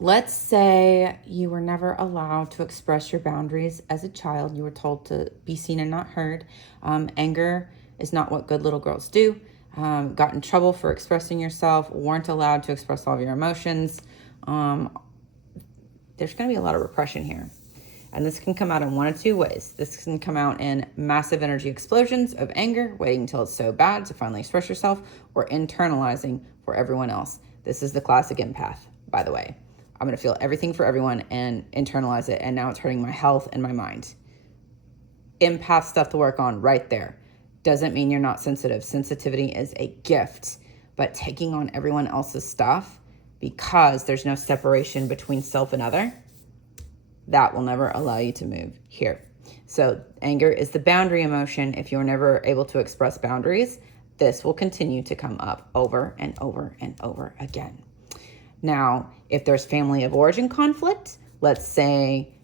let's say you were never allowed to express your boundaries as a child. You were told to be seen and not heard. Anger is not what good little girls do. Got in trouble for expressing yourself, weren't allowed to express all of your emotions. There's going to be a lot of repression here. And this can come out in one of two ways. This can come out in massive energy explosions of anger, waiting until it's so bad to finally express yourself, or internalizing for everyone else. This is the classic empath, by the way. I'm going to feel everything for everyone and internalize it, and now it's hurting my health and my mind. Empath stuff to work on right there. Doesn't mean you're not sensitive. Sensitivity is a gift, but taking on everyone else's stuff because there's no separation between self and other, that will never allow you to move here. So anger is the boundary emotion. If you're never able to express boundaries, this will continue to come up over and over and over again. Now, if there's family of origin conflict, let's say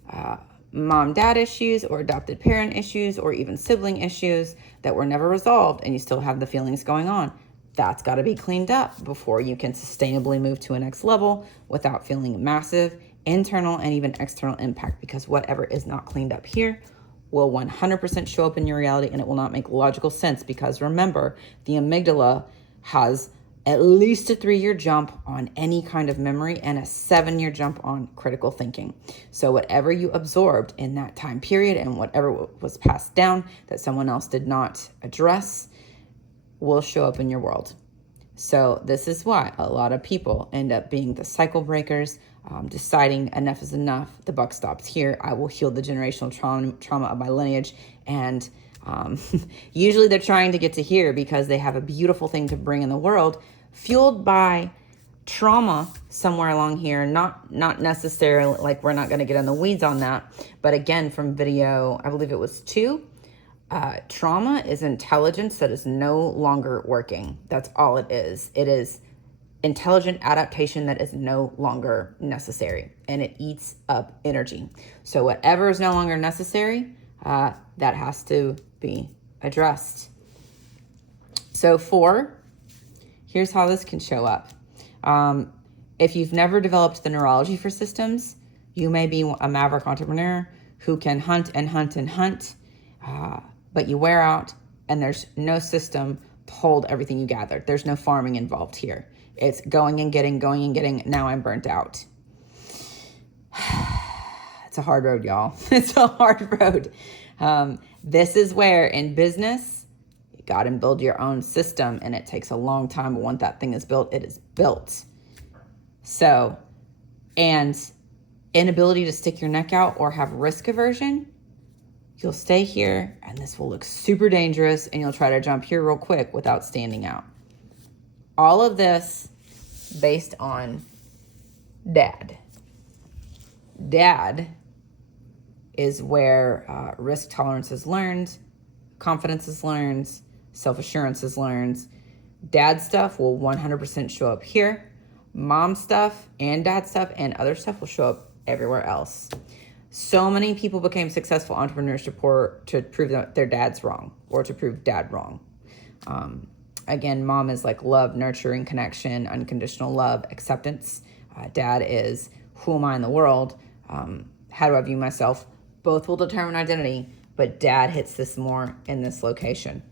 mom-dad issues or adopted parent issues or even sibling issues that were never resolved and you still have the feelings going on, that's got to be cleaned up before you can sustainably move to a next level without feeling massive internal and even external impact, because whatever is not cleaned up here will 100% show up in your reality, and it will not make logical sense because remember, the amygdala has at least a 3-year jump on any kind of memory and a 7-year jump on critical thinking. So whatever you absorbed in that time period and whatever was passed down that someone else did not address will show up in your world. So this is why a lot of people end up being the cycle breakers, deciding enough is enough, the buck stops here, I will heal the generational trauma of my lineage. And usually they're trying to get to here because they have a beautiful thing to bring in the world, fueled by trauma somewhere along here. Not necessarily, like, we're not going to get in the weeds on that. But again, from video, I believe it was 2, trauma is intelligence that is no longer working. That's all it is. It is intelligent adaptation that is no longer necessary, and it eats up energy. So whatever is no longer necessary, that has to be addressed. So 4, here's how this can show up. If you've never developed the neurology for systems, you may be a maverick entrepreneur who can hunt and hunt and hunt, but you wear out and there's no system to hold everything you gathered. There's no farming involved here. It's going and getting, now I'm burnt out. It's a hard road, y'all. It's a hard road. This is where in business, you got to build your own system, and it takes a long time. But once that thing is built, it is built. So, and inability to stick your neck out or have risk aversion, you'll stay here and this will look super dangerous and you'll try to jump here real quick without standing out. All of this based on dad. Dad is where risk tolerance is learned, confidence is learned, self-assurance is learned. Dad stuff will 100% show up here. Mom stuff and dad stuff and other stuff will show up everywhere else. So many people became successful entrepreneurs to prove that their dad's wrong or to prove dad wrong. Again, mom is like love, nurturing, connection, unconditional love, acceptance. Dad is who am I in the world? How do I view myself? Both will determine identity, but dad hits this more in this location.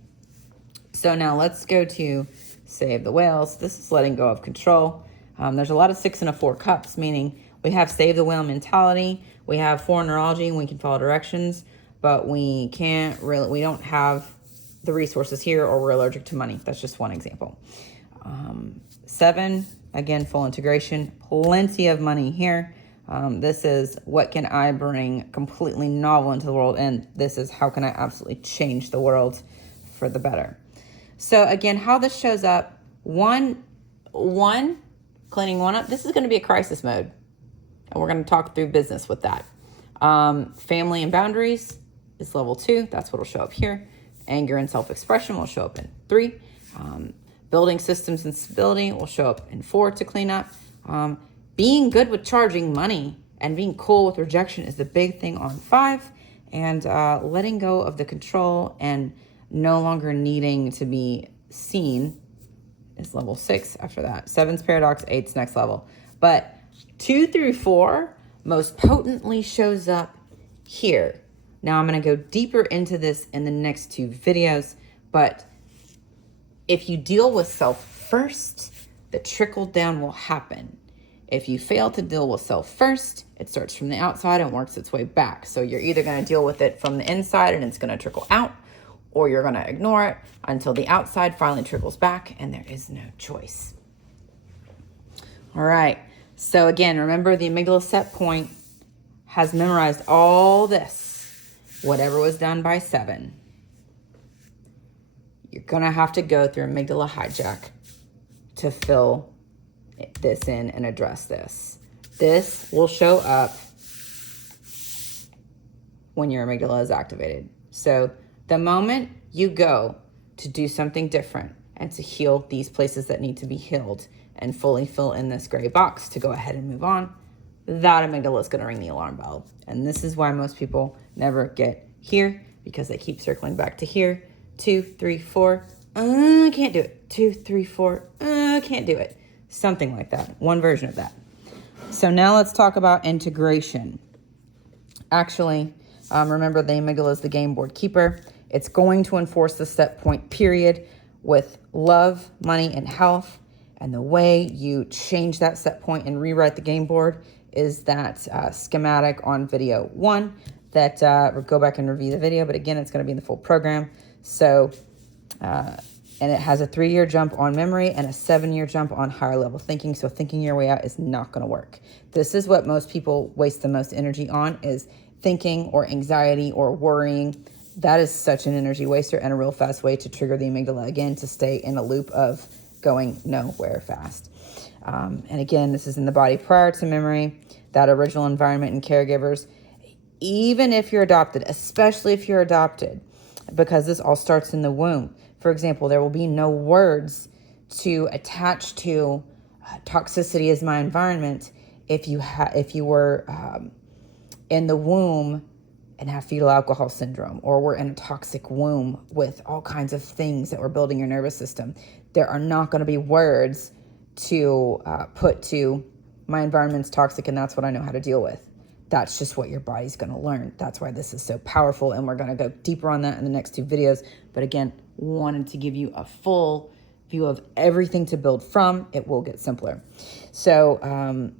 So now let's go to save the whales. This is letting go of control. There's a lot of 6 and a 4 cups, meaning we have save the whale mentality. We have 4 neurology and we can follow directions, but we don't have the resources here, or we're allergic to money. That's just one example. 7, again, full integration, plenty of money here. This is what can I bring completely novel into the world, and this is how can I absolutely change the world for the better. So again, how this shows up, one, cleaning one up, this is going to be a crisis mode, and we're going to talk through business with that. Family and boundaries, is level 2. That's what will show up here. Anger and self-expression will show up in 3. Building systems and stability will show up in 4 to clean up. Being good with charging money and being cool with rejection is the big thing on 5. And letting go of the control and no longer needing to be seen is level 6 after that. 7's paradox, 8's next level. But 2 through 4 most potently shows up here. Now I'm going to go deeper into this in the next 2 videos, but if you deal with self first, the trickle down will happen. If you fail to deal with self first, it starts from the outside and works its way back. So you're either going to deal with it from the inside and it's going to trickle out, or you're going to ignore it until the outside finally trickles back and there is no choice. All right. So again, remember the amygdala set point has memorized all this, whatever was done by 7. You're going to have to go through amygdala hijack to fill this in and address this. This will show up when your amygdala is activated. So the moment you go to do something different and to heal these places that need to be healed and fully fill in this gray box to go ahead and move on, that amygdala is going to ring the alarm bell. And this is why most people never get here, because they keep circling back to here. 2, 3, 4, can't do it. 2, 3, 4, can't do it. Something like that. One version of that. So now let's talk about integration. Actually, remember the amygdala is the game board keeper. It's going to enforce the set point period with love, money, and health. And the way you change that set point and rewrite the game board is that schematic on video 1 that go back and review the video. But again, it's going to be in the full program. So, and it has a 3-year jump on memory and a 7-year jump on higher level thinking. So thinking your way out is not going to work. This is what most people waste the most energy on, is thinking or anxiety or worrying. That is such an energy waster and a real fast way to trigger the amygdala again to stay in a loop of going nowhere fast. And again, this is in the body prior to memory, that original environment and caregivers. Even if you're adopted, especially if you're adopted, because this all starts in the womb. For example, there will be no words to attach to toxicity as my environment if you were in the womb and have fetal alcohol syndrome, or were in a toxic womb with all kinds of things that were building your nervous system. There are not going to be words to put to my environment's toxic and that's what I know how to deal with. That's just what your body's going to learn. That's why this is so powerful, and we're going to go deeper on that in the next 2 videos. But again, wanted to give you a full view of everything to build from. It will get simpler. So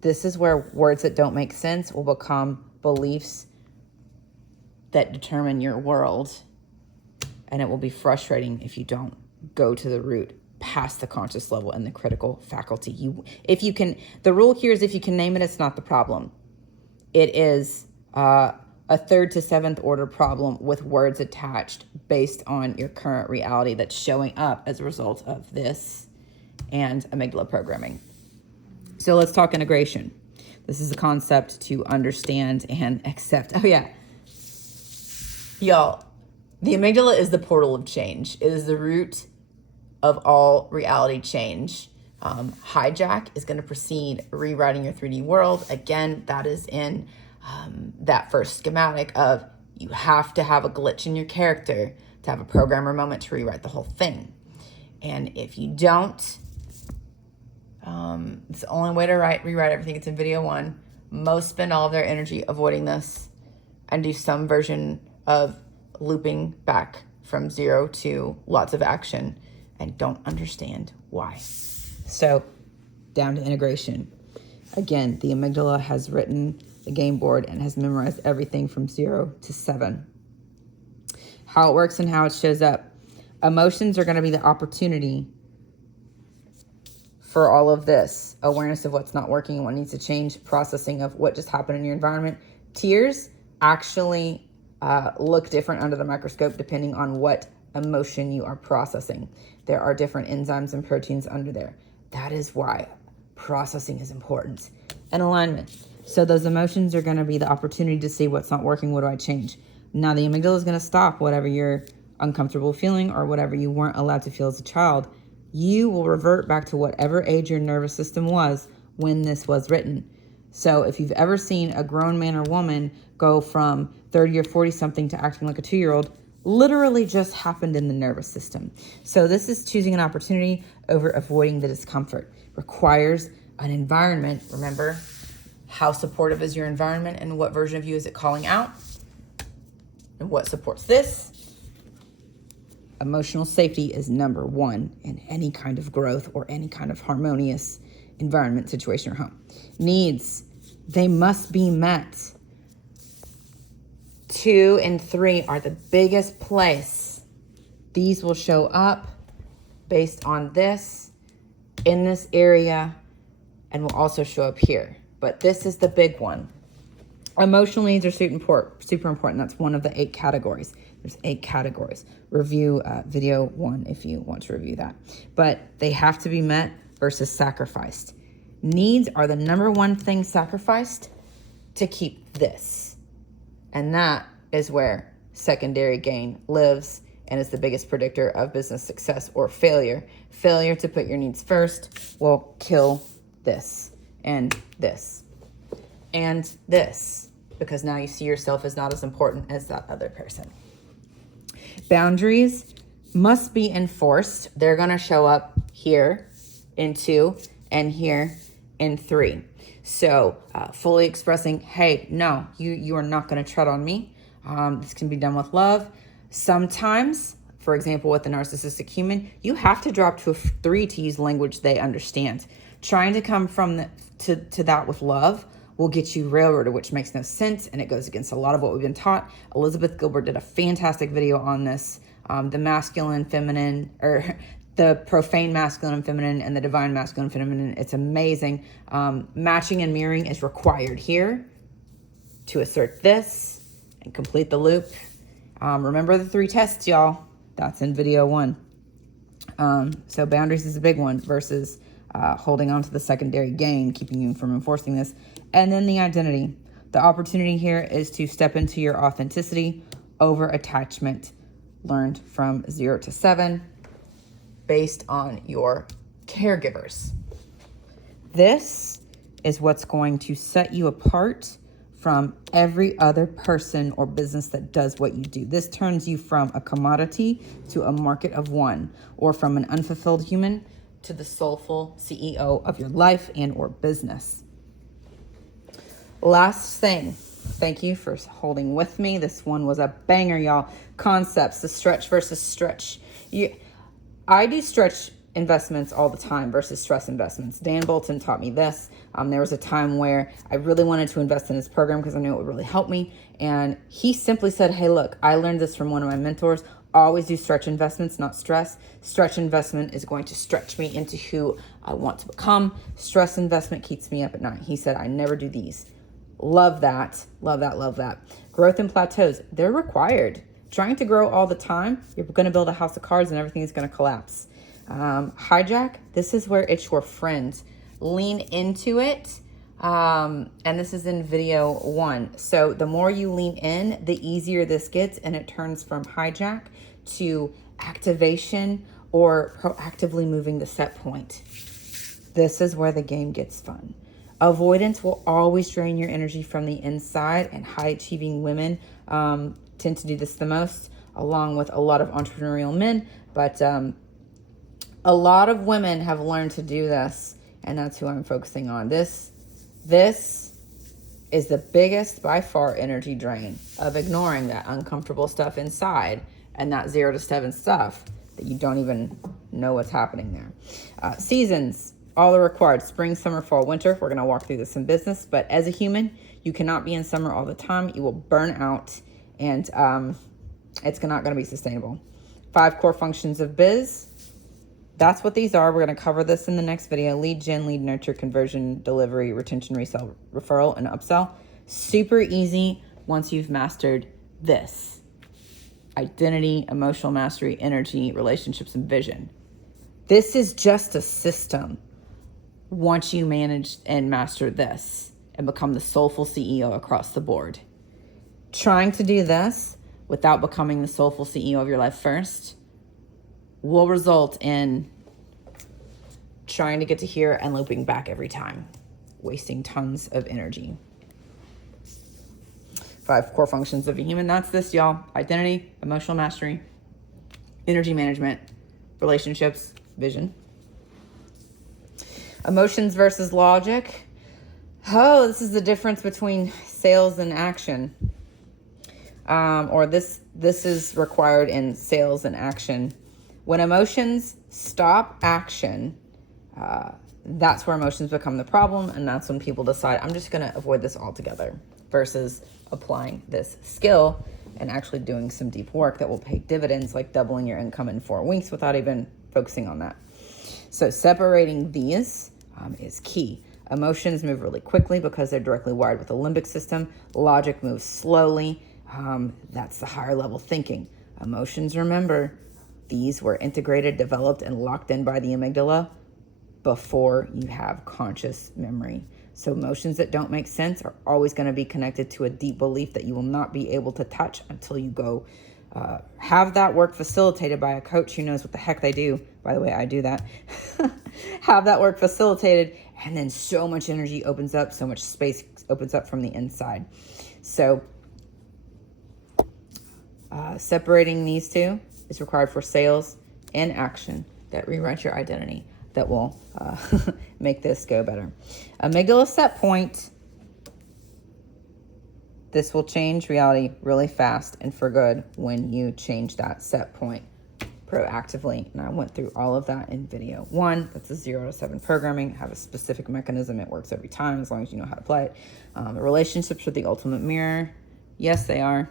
this is where words that don't make sense will become beliefs that determine your world, and it will be frustrating if you don't go to the root past the conscious level and the critical faculty. The rule here is if you can name it, it's not the problem. It is a 3rd to 7th order problem with words attached based on your current reality that's showing up as a result of this and amygdala programming. So let's talk integration. This is a concept to understand and accept. Oh yeah. Y'all, the amygdala is the portal of change. It is the root of all reality change. Hijack is going to precede rewriting your 3D world. Again, that is in that first schematic of you have to have a glitch in your character to have a programmer moment to rewrite the whole thing. And if you don't, it's the only way to rewrite everything. It's in video 1. Most spend all of their energy avoiding this and do some version of looping back from 0 to lots of action and don't understand why. So down to integration. Again, the amygdala has written the game board and has memorized everything from 0 to 7. How it works and how it shows up. Emotions are going to be the opportunity for all of this. Awareness of what's not working and what needs to change. Processing of what just happened in your environment. Tears actually look different under the microscope depending on what emotion you are processing. There are different enzymes and proteins under there. That is why processing is important. And alignment. So those emotions are going to be the opportunity to see what's not working. What do I change? Now the amygdala is going to stop whatever you're uncomfortable feeling or whatever you weren't allowed to feel as a child. You will revert back to whatever age your nervous system was when this was written. So if you've ever seen a grown man or woman go from 30 or 40 something to acting like a 2-year-old, literally just happened in the nervous system. So this is choosing an opportunity over avoiding the discomfort. Requires an environment. Remember, how supportive is your environment and what version of you is it calling out? And what supports this? Emotional safety is number one in any kind of growth or any kind of harmonious environment, situation, or home. Needs, they must be met. 2 and 3 are the biggest place. These will show up based on this, in this area, and will also show up here. But this is the big one. Emotional needs are super important. That's one of the 8 categories. There's 8 categories. Review video 1 if you want to review that. But they have to be met versus sacrificed. Needs are the number one thing sacrificed to keep this. And that is where secondary gain lives and is the biggest predictor of business success or failure. Failure to put your needs first will kill this and this and this, because now you see yourself as not as important as that other person. Boundaries must be enforced. They're going to show up here in 2 and here in 3. So fully expressing, hey, no, you are not going to tread on me. This can be done with love. Sometimes, for example, with the narcissistic human, you have to drop to a 3 to use language they understand. Trying to come from to that with love will get you railroaded, which makes no sense, and it goes against a lot of what we've been taught. Elizabeth Gilbert did a fantastic video on this, the masculine, feminine, or the profane masculine and feminine and the divine masculine and feminine. It's amazing. Matching and mirroring is required here to assert this and complete the loop. Remember the 3 tests, y'all. That's in video 1. So boundaries is a big one versus holding on to the secondary gain, keeping you from enforcing this. And then the identity. The opportunity here is to step into your authenticity over attachment, learned from 0 to 7, based on your caregivers. This is what's going to set you apart from every other person or business that does what you do. This turns you from a commodity to a market of one, or from an unfulfilled human to the soulful CEO of your life and or business. Last thing, thank you for holding with me. This one was a banger, y'all. Concepts, the stretch versus stretch. I do stretch investments all the time versus stress investments. Dan Bolton taught me this. There was a time where I really wanted to invest in his program because I knew it would really help me. And he simply said, hey, look, I learned this from one of my mentors. Always do stretch investments, not stress. Stretch investment is going to stretch me into who I want to become. Stress investment keeps me up at night. He said, I never do these. Love that. Love that. Love that. Growth and plateaus, they're required. Trying to grow all the time, you're going to build a house of cards and everything is going to collapse. Hijack, this is where it's your friend. Lean into it. And this is in video 1. So the more you lean in, the easier this gets, and it turns from hijack to activation or proactively moving the set point. This is where the game gets fun. Avoidance will always drain your energy from the inside, and high achieving women tend to do this the most, along with a lot of entrepreneurial men. But a lot of women have learned to do this, and that's who I'm focusing on. This is the biggest, by far, energy drain of ignoring that uncomfortable stuff inside and that 0 to 7 stuff that you don't even know what's happening there. Seasons, all are required. Spring, summer, fall, winter. We're going to walk through this in business. But as a human, you cannot be in summer all the time. You will burn out, and it's not going to be sustainable. 5 core functions of biz. That's what these are. We're going to cover this in the next video. Lead gen, lead nurture, conversion, delivery, retention, resell, referral, and upsell. Super easy once you've mastered this. Identity, emotional mastery, energy, relationships, and vision. This is just a system. Once you manage and master this and become the soulful CEO across the board. Trying to do this without becoming the soulful CEO of your life first will result in trying to get to here and looping back every time, wasting tons of energy. 5 core functions of a human. That's this, y'all. Identity, emotional mastery, energy management, relationships, vision. Emotions versus logic. Oh, this is the difference between sales and action. Or this is required in sales and action. When emotions stop action, that's where emotions become the problem, and that's when people decide, I'm just going to avoid this altogether, versus applying this skill and actually doing some deep work that will pay dividends, like doubling your income in 4 weeks without even focusing on that. So separating these is key. Emotions move really quickly because they're directly wired with the limbic system. Logic moves slowly. That's the higher level thinking. Emotions, remember, these were integrated, developed, and locked in by the amygdala before you have conscious memory. So emotions that don't make sense are always going to be connected to a deep belief that you will not be able to touch until you go have that work facilitated by a coach who knows what the heck they do. By the way, I do that. Have that work facilitated, and then so much energy opens up, so much space opens up from the inside. So separating these two is required for sales and action that rewrite your identity, that will make this go better. Amygdala set point. This will change reality really fast and for good when you change that set point proactively. And I went through all of that in video 1. That's a 0 to 7 programming. Have a specific mechanism. It works every time as long as you know how to play it. Relationships are the ultimate mirror. Yes, they are.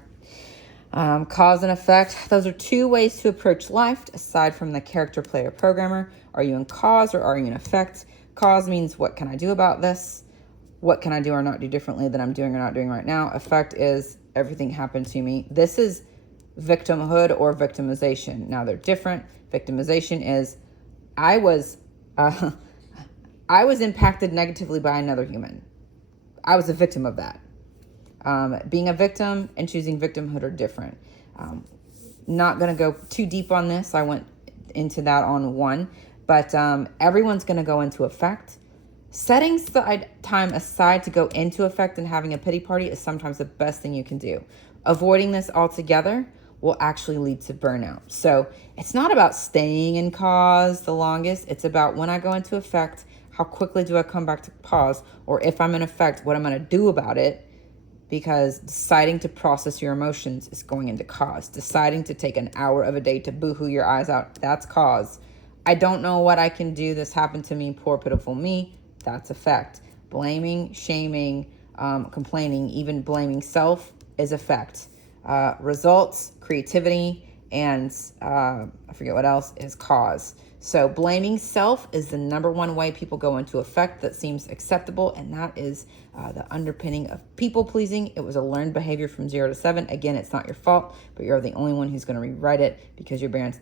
Cause and effect. Those are 2 ways to approach life aside from the character, player, programmer. Are you in cause or are you in effect? Cause means, what can I do about this? What can I do or not do differently than I'm doing or not doing right now? Effect is, everything happened to me. This is victimhood or victimization. Now they're different. Victimization is, I was impacted negatively by another human. I was a victim of that. Being a victim and choosing victimhood are different. Not going to go too deep on this. I went into that on 1, but everyone's going to go into effect. Setting time aside to go into effect and having a pity party is sometimes the best thing you can do. Avoiding this altogether will actually lead to burnout. So it's not about staying in cause the longest. It's about, when I go into effect, how quickly do I come back to pause? Or if I'm in effect, what I'm going to do about it? Because deciding to process your emotions is going into cause. Deciding to take an hour of a day to boohoo your eyes out, that's cause. I don't know what I can do. This happened to me. Poor, pitiful me. That's effect. Blaming, shaming, complaining, even blaming self is effect. Results, creativity, and I forget what else is cause. So blaming self is the number 1 way people go into effect that seems acceptable, and that is the underpinning of people pleasing. It was a learned behavior from 0 to 7. Again, it's not your fault, but you're the only one who's going to rewrite it, because your parents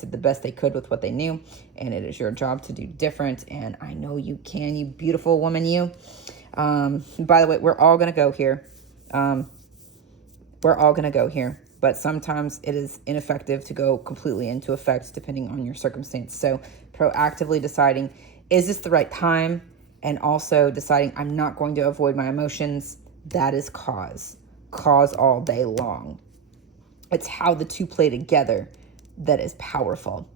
did the best they could with what they knew, and it is your job to do different. And I know you can, you beautiful woman, you. By the way, we're all going to go here. But sometimes it is ineffective to go completely into effect depending on your circumstance. So proactively deciding, is this the right time? And also deciding, I'm not going to avoid my emotions. That is cause. Cause all day long. It's how the 2 play together that is powerful.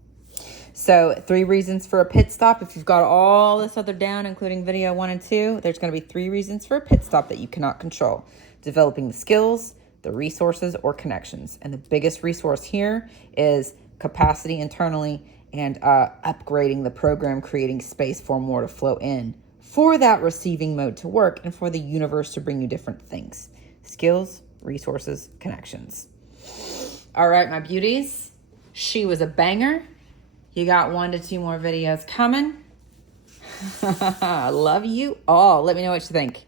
So 3 reasons for a pit stop. If you've got all this other down, including video 1 and 2, there's going to be 3 reasons for a pit stop that you cannot control. Developing the skills, the resources, or connections. And the biggest resource here is capacity internally, and upgrading the program, creating space for more to flow in, for that receiving mode to work, and for the universe to bring you different things. Skills, resources, connections. All right, my beauties. She was a banger. You got 1 to 2 more videos coming. I love you all. Let me know what you think.